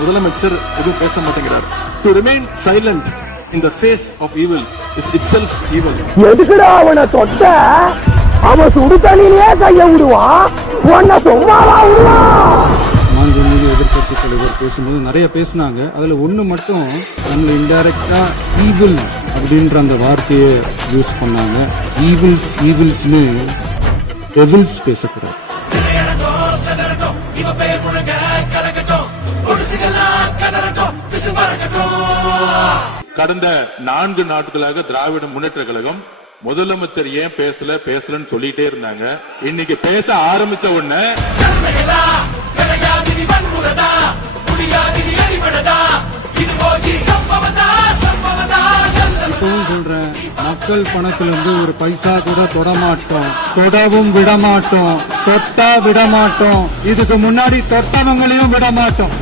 முதலமைச்சர் எதுவும் பேச மாட்டேங்கிறார். To remain silent in the face of evil is itself evil. எதுக்குடா அவனை தொட்ட? அவன் சுடு தண்ணியிலே கைய விடுவான், உன்னை சும்மாவா விடுவான்? மாண்புமிகு எதிர்கட்சி தலைவர் பேசும்போது நிறைய பேசினாங்க. அதுல ஒண்ணு மட்டும் நம்மள இன்டைரக்டா ஈவில் அப்படின்ற அந்த வார்த்தையை யூஸ் பண்ணாங்க. ஈவில்ஸ்னு டெவில்ஸ் பேசக்கூடாது. கடந்த 4 நாட்களாக திராவிட முன்னேற்ற கழகம் முதலமைச்சர் ஏன் பேசலன்னு சொல்லிட்டே இருந்தாங்க. இன்னைக்கு பேச ஆரம்பிச்ச உடனே இப்பவும் சொல்றேன், மக்கள் பணத்துல இருந்து ஒரு பைசா கூட தொடமாட்டோம், தொடவும் விடமாட்டோம், தொட்டா விடமாட்டோம், இதுக்கு முன்னாடி தொட்டவங்களையும் விடமாட்டோம்.